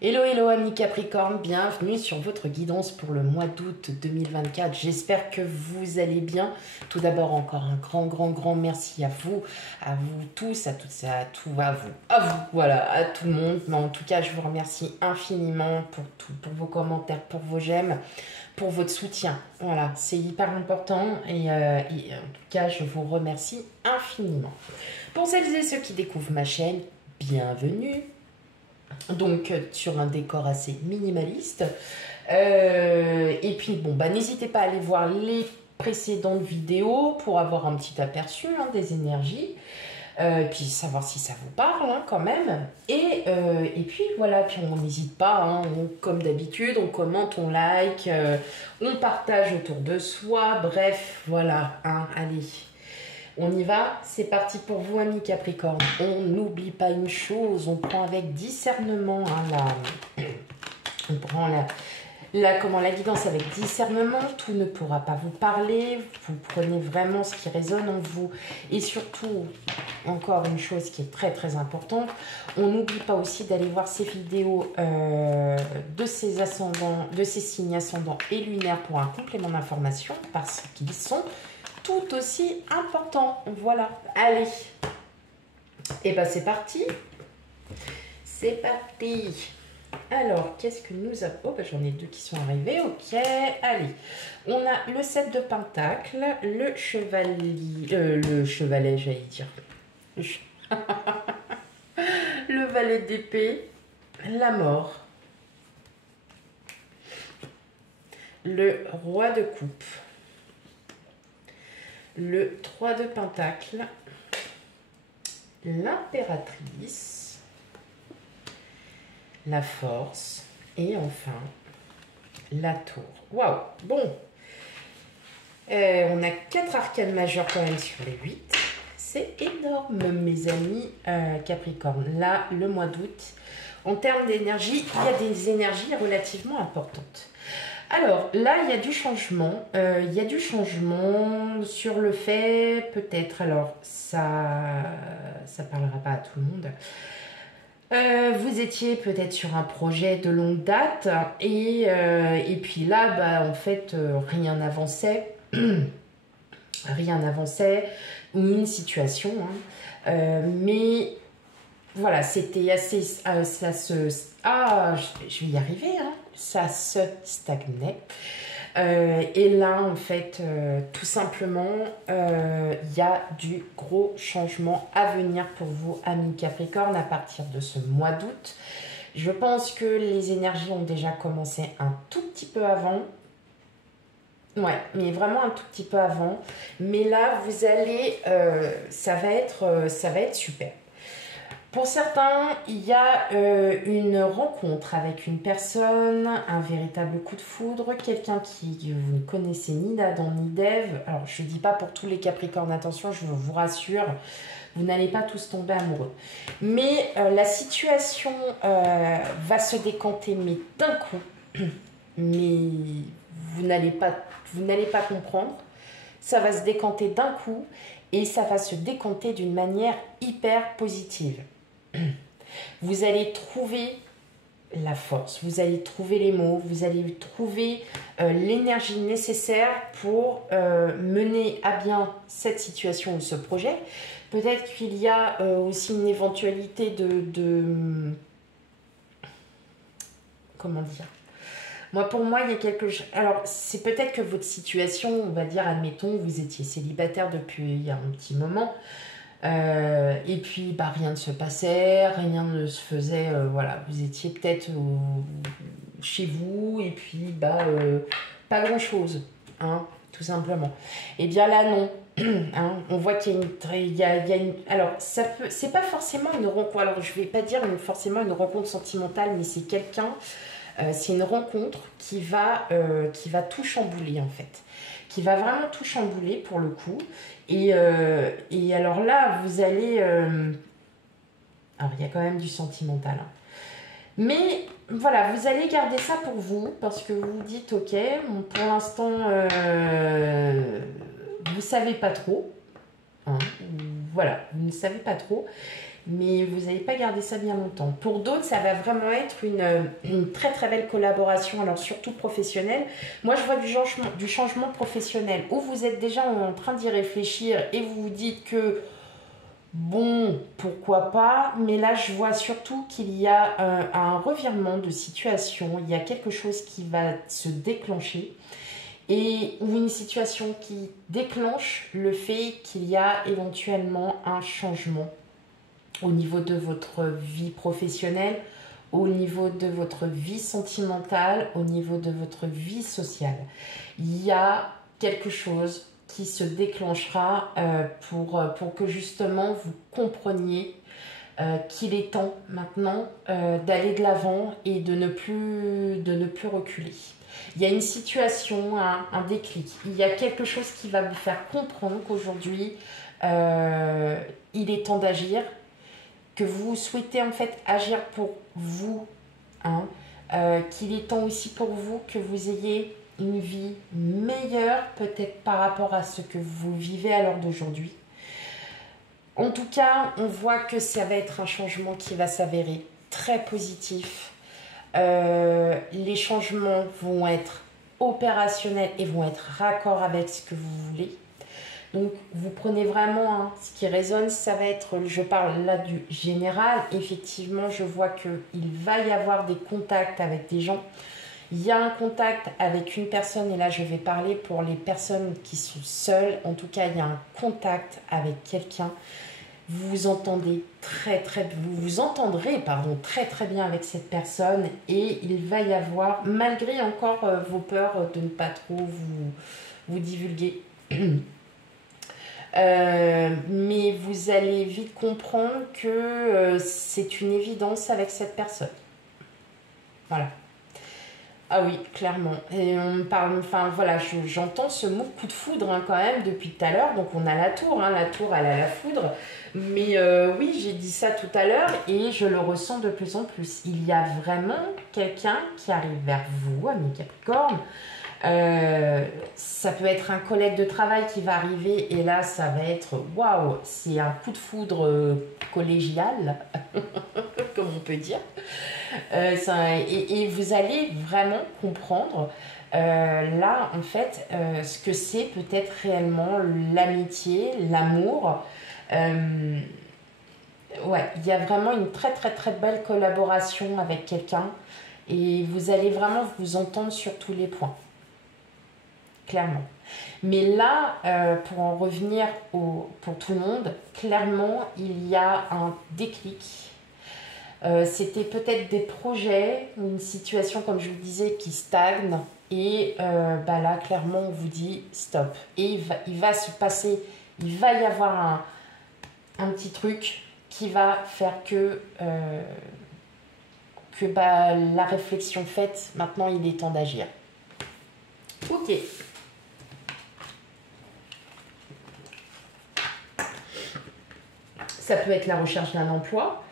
Hello, hello amis Capricorne, bienvenue sur votre guidance pour le mois d'août 2024. J'espère que vous allez bien. Tout d'abord, encore un grand merci à vous tous, à toutes, à tout, à vous, voilà, à tout le monde. Mais en tout cas, je vous remercie infiniment pour tout, pour vos commentaires, pour vos j'aime, pour votre soutien. Voilà, c'est hyper important et en tout cas, je vous remercie infiniment. Pour celles et ceux qui découvrent ma chaîne, bienvenue. Donc sur un décor assez minimaliste et puis bon bah n'hésitez pas à aller voir les précédentes vidéos pour avoir un petit aperçu des énergies puis savoir si ça vous parle quand même et puis voilà, puis on n'hésite pas comme d'habitude, on commente, on like, on partage autour de soi, bref voilà, allez. On y va, c'est parti pour vous amis Capricorne. On n'oublie pas une chose, on prend avec discernement on prend la guidance avec discernement, tout ne pourra pas vous parler, vous prenez vraiment ce qui résonne en vous. Et surtout, encore une chose qui est très importante, on n'oublie pas aussi d'aller voir ces vidéos de ces ascendants, de ces signes ascendants et lunaires pour un complément d'information, parce qu'ils sont tout aussi important. Voilà, allez. Et ben c'est parti. C'est parti. Alors, qu'est-ce que nous avons? Oh, ben, j'en ai deux qui sont arrivés. Ok, allez. On a le 7 de Pentacle, le chevalet, j'allais dire. Le valet d'épée, la mort, le roi de coupe, le 3 de Pentacle, l'impératrice, la force et enfin la tour. Waouh, bon. On a 4 arcanes majeures quand même sur les 8. C'est énorme mes amis Capricorne. Là, le mois d'août, en termes d'énergie, il y a des énergies relativement importantes. Alors là, il y a du changement. Sur le fait, peut-être, alors ça parlera pas à tout le monde. Vous étiez peut-être sur un projet de longue date et puis là, bah, en fait, rien n'avançait. Rien n'avançait, ou une situation. Mais voilà, c'était assez... je vais y arriver, ça se stagnait. Et là, en fait, tout simplement, il y a du gros changement à venir pour vous, amis Capricorne, à partir de ce mois d'août. Je pense que les énergies ont déjà commencé un tout petit peu avant. Ouais, mais vraiment un tout petit peu avant. Mais là, vous allez... ça va être super. Pour certains, il y a une rencontre avec une personne, un véritable coup de foudre, quelqu'un qui vous ne connaissez ni d'Adam ni d'Ève. Alors, je ne dis pas pour tous les Capricornes, attention, je vous rassure, vous n'allez pas tous tomber amoureux. Mais la situation va se décanter, mais d'un coup, mais vous n'allez pas comprendre. Ça va se décanter d'un coup et ça va se décanter d'une manière hyper positive. Vous allez trouver la force, vous allez trouver les mots, vous allez trouver l'énergie nécessaire pour mener à bien cette situation ou ce projet. Peut-être qu'il y a aussi une éventualité comment dire? Pour moi, il y a quelque chose... Alors, c'est peut-être que votre situation, on va dire, admettons, vous étiez célibataire depuis il y a un petit moment. Et puis, bah, rien ne se passait, rien ne se faisait. Voilà, vous étiez peut-être chez vous et puis, bah, pas grand-chose, tout simplement. Et bien là, non. On voit qu'il y a une... Alors, c'est pas forcément une rencontre... Alors, je vais pas dire forcément une rencontre sentimentale, mais c'est quelqu'un... c'est une rencontre qui va tout chambouler en fait, qui va vraiment tout chambouler pour le coup. Et alors là, vous allez... Alors, il y a quand même du sentimental. Mais voilà, vous allez garder ça pour vous parce que vous vous dites, ok, bon, pour l'instant, vous ne savez pas trop. Voilà, vous ne savez pas trop. mais vous n'allez pas garder ça bien longtemps. Pour d'autres, ça va vraiment être une très très belle collaboration, alors surtout professionnelle. Moi, je vois du changement professionnel, où vous êtes déjà en train d'y réfléchir et vous vous dites que, bon, pourquoi pas, mais là, je vois surtout qu'il y a un revirement de situation, il y a quelque chose qui va se déclencher, ou une situation qui déclenche le fait qu'il y a éventuellement un changement au niveau de votre vie professionnelle, au niveau de votre vie sentimentale, au niveau de votre vie sociale. Il y a quelque chose qui se déclenchera pour que justement vous compreniez qu'il est temps maintenant d'aller de l'avant et de ne plus reculer. Il y a une situation, un déclic. Il y a quelque chose qui va vous faire comprendre qu'aujourd'hui, il est temps d'agir, que vous souhaitez en fait agir pour vous, hein, qu'il est temps aussi pour vous que vous ayez une vie meilleure peut-être par rapport à ce que vous vivez à l'heure d'aujourd'hui. En tout cas, on voit que ça va être un changement qui va s'avérer très positif. Les changements vont être opérationnels et vont être raccords avec ce que vous voulez. Donc, vous prenez vraiment ce qui résonne, ça va être, je parle là du général, effectivement, je vois qu'il va y avoir des contacts avec des gens. Il y a un contact avec une personne, et là, je vais parler pour les personnes qui sont seules. En tout cas, il y a un contact avec quelqu'un. Vous vous entendrez très très bien avec cette personne, et il va y avoir, malgré encore vos peurs de ne pas trop vous divulguer, mais vous allez vite comprendre que c'est une évidence avec cette personne. Voilà. Ah oui, clairement. Et on parle, enfin voilà, j'entends ce mot coup de foudre quand même depuis tout à l'heure. Donc on a la tour, la tour elle a la foudre. Mais oui, j'ai dit ça tout à l'heure et je le ressens de plus en plus. Il y a vraiment quelqu'un qui arrive vers vous, ami Capricorne. Ça peut être un collègue de travail qui va arriver et là ça va être waouh, c'est un coup de foudre collégial, comme on peut dire. Et vous allez vraiment comprendre là en fait ce que c'est peut-être réellement l'amitié, l'amour. Ouais, il y a vraiment une très très très belle collaboration avec quelqu'un et vous allez vraiment vous entendre sur tous les points. Clairement. Mais là, pour en revenir pour tout le monde, clairement, il y a un déclic. C'était peut-être des projets, une situation, comme je vous disais, qui stagne. Et là, clairement, on vous dit stop. Et il va se passer, il va y avoir un petit truc qui va faire que la réflexion faite, maintenant, il est temps d'agir. Ok. Ça peut être la recherche d'un emploi,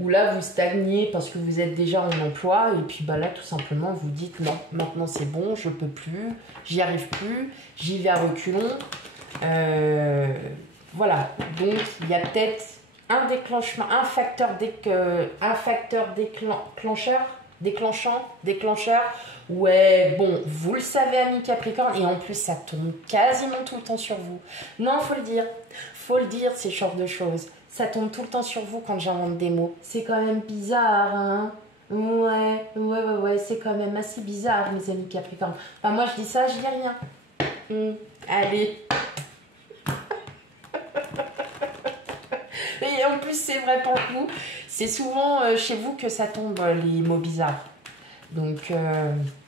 où là vous stagnez parce que vous êtes déjà en emploi, et puis là tout simplement vous dites non, maintenant c'est bon, je peux plus, j'y arrive plus, j'y vais à reculons. Voilà, donc il y a peut-être un déclenchement, un facteur déclencheur. Ouais, bon, vous le savez, ami Capricorne, et en plus ça tombe quasiment tout le temps sur vous. Non, faut le dire, ces genres de choses. Ça tombe tout le temps sur vous quand j'invente des mots. C'est quand même bizarre, hein? Ouais, c'est quand même assez bizarre, mes amis Capricorne. Enfin, moi, je dis ça, je dis rien. Allez. Et en plus, c'est vrai pour vous. C'est souvent chez vous que ça tombe, les mots bizarres. Donc,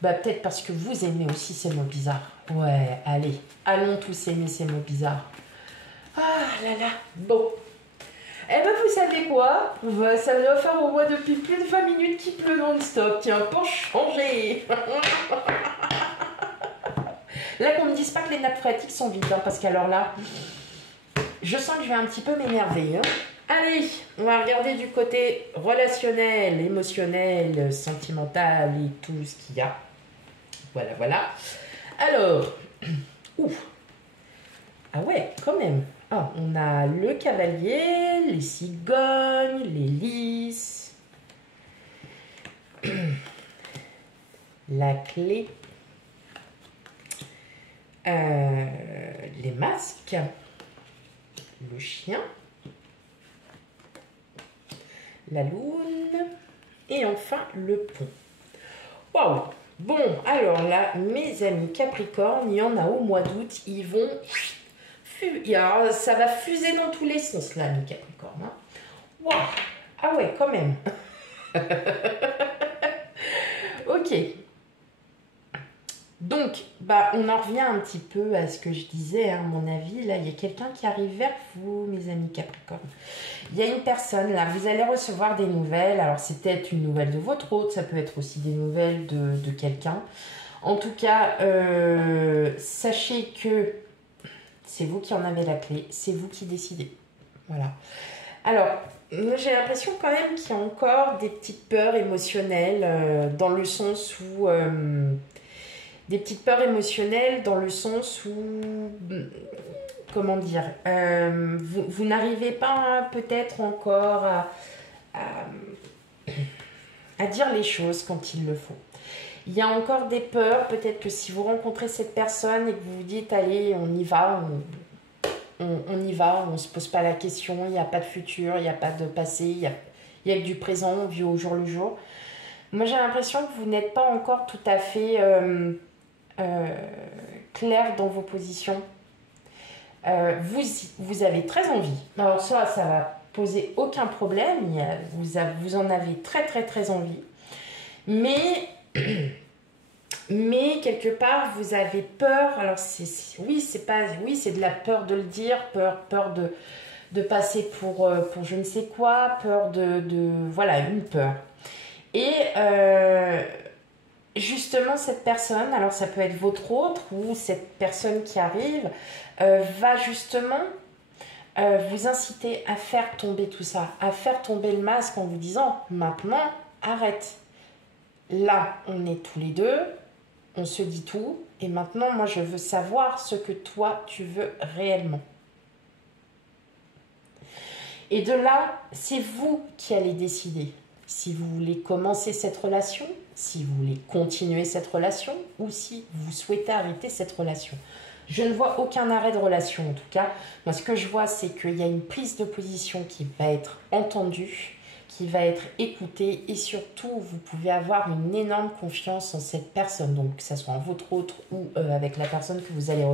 peut-être parce que vous aimez aussi ces mots bizarres. Ouais, allez. Allons tous aimer ces mots bizarres. Ah là là. Bon. Eh ben, vous savez quoi? Ça doit faire au moins depuis plus de 20 minutes qu'il pleut non-stop. Tiens, pour changer. Là, qu'on me dise pas que les nappes phréatiques sont vides, hein, parce qu'alors là, je sens que je vais un petit peu m'énerver. Hein. Allez, on va regarder du côté relationnel, émotionnel, sentimental et tout ce qu'il y a. Voilà. Alors, ouf. Ah ouais, quand même. Ah, on a le cavalier, les cigognes, les lys, la clé, les masques, le chien, la lune et enfin le pont. Waouh! Bon, alors là, mes amis Capricorne, il y en a au mois d'août, ils vont... Alors, ça va fuser dans tous les sens là, mes Capricorne. Hein. Waouh! Ah ouais, quand même. Ok. Donc, bah, on en revient un petit peu à ce que je disais, hein, à mon avis. Là, il y a quelqu'un qui arrive vers vous, mes amis Capricorne. Il y a une personne, là, vous allez recevoir des nouvelles. Alors, c'est peut-être une nouvelle de votre hôte, ça peut être aussi des nouvelles de quelqu'un. En tout cas, sachez que c'est vous qui en avez la clé, c'est vous qui décidez. Voilà. Alors, j'ai l'impression quand même qu'il y a encore des petites peurs émotionnelles, dans le sens où... des petites peurs émotionnelles dans le sens où, comment dire, vous n'arrivez pas peut-être encore à dire les choses quand il le faut. Il y a encore des peurs, peut-être que si vous rencontrez cette personne et que vous vous dites, allez, on y va, on y va, on ne se pose pas la question, il n'y a pas de futur, il n'y a pas de passé, il y a que du présent, on vit au jour le jour. Moi, j'ai l'impression que vous n'êtes pas encore tout à fait... clair dans vos positions. Vous avez très envie. Alors ça va poser aucun problème. Vous en avez très envie. Mais quelque part, vous avez peur. Alors c'est de la peur de le dire, peur de passer pour je ne sais quoi, peur voilà, une peur. Et justement, cette personne, alors ça peut être votre autre ou cette personne qui arrive, va justement vous inciter à faire tomber tout ça, à faire tomber le masque en vous disant maintenant, arrête. Là, on est tous les deux, on se dit tout, et maintenant, moi, je veux savoir ce que toi, tu veux réellement. Et de là, c'est vous qui allez décider si vous voulez commencer cette relation, si vous voulez continuer cette relation ou si vous souhaitez arrêter cette relation. Je ne vois aucun arrêt de relation en tout cas. Moi, ce que je vois, c'est qu'il y a une prise de position qui va être entendue, qui va être écoutée et surtout, vous pouvez avoir une énorme confiance en cette personne, donc que ce soit en votre autre ou avec la personne que vous allez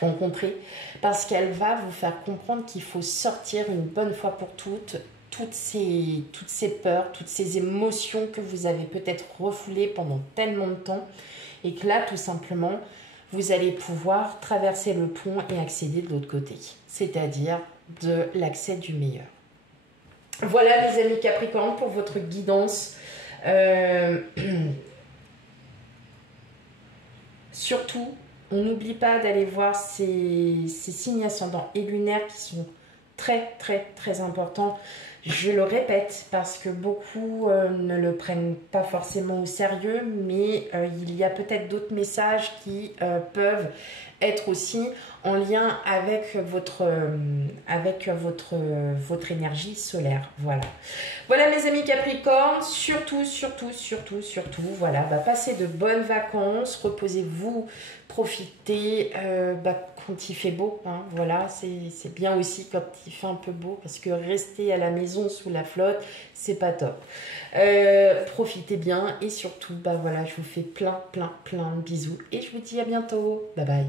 rencontrer, parce qu'elle va vous faire comprendre qu'il faut sortir une bonne fois pour toutes ces peurs, toutes ces émotions que vous avez peut-être refoulées pendant tellement de temps et que là, tout simplement, vous allez pouvoir traverser le pont et accéder de l'autre côté, c'est-à-dire de l'accès du meilleur. Voilà les amis Capricorne pour votre guidance. Surtout, on n'oublie pas d'aller voir ces signes ascendants et lunaires qui sont très importants. Je le répète parce que beaucoup ne le prennent pas forcément au sérieux, mais il y a peut-être d'autres messages qui peuvent être aussi en lien avec votre énergie solaire. Voilà mes amis Capricorne, surtout, voilà, passez de bonnes vacances, reposez-vous, profitez quand il fait beau, hein, voilà, c'est bien aussi quand il fait un peu beau, parce que rester à la maison sous la flotte, c'est pas top. Profitez bien et surtout, voilà, je vous fais plein de bisous et je vous dis à bientôt. Bye bye.